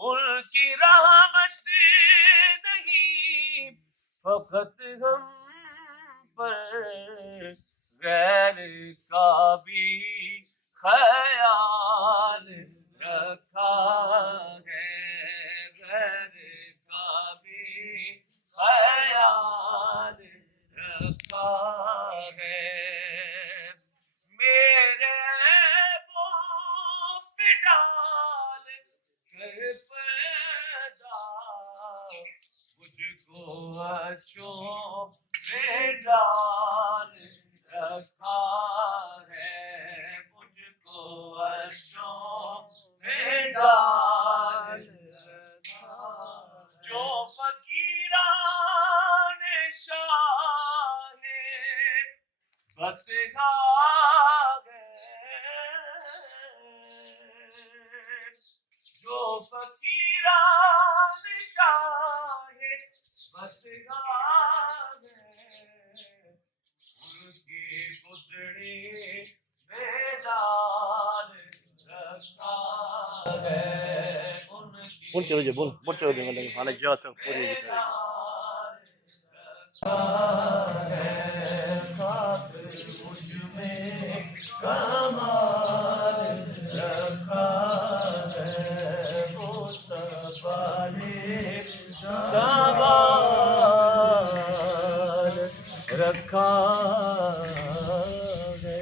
उनकी रहमत नहीं फकत हम पर, गैर का भी ख्याल रखा है, गैर का भी ख्याल रखा है। मेरे मुंह पे डाल कर पैदा मुझको अच्छों में डाल रखा है, मुझको अच्छों में डाल रखा। जो फकीरान शाहे बतगा जो फकीरान शाहे बतगा उनकी पुतड़ी में डाल रखा है, बोल चलो जी, बोल चलो देंगे खाना क्या तक पूरी कमाल रखा है, मुस्तफा ने संभाल रखा है।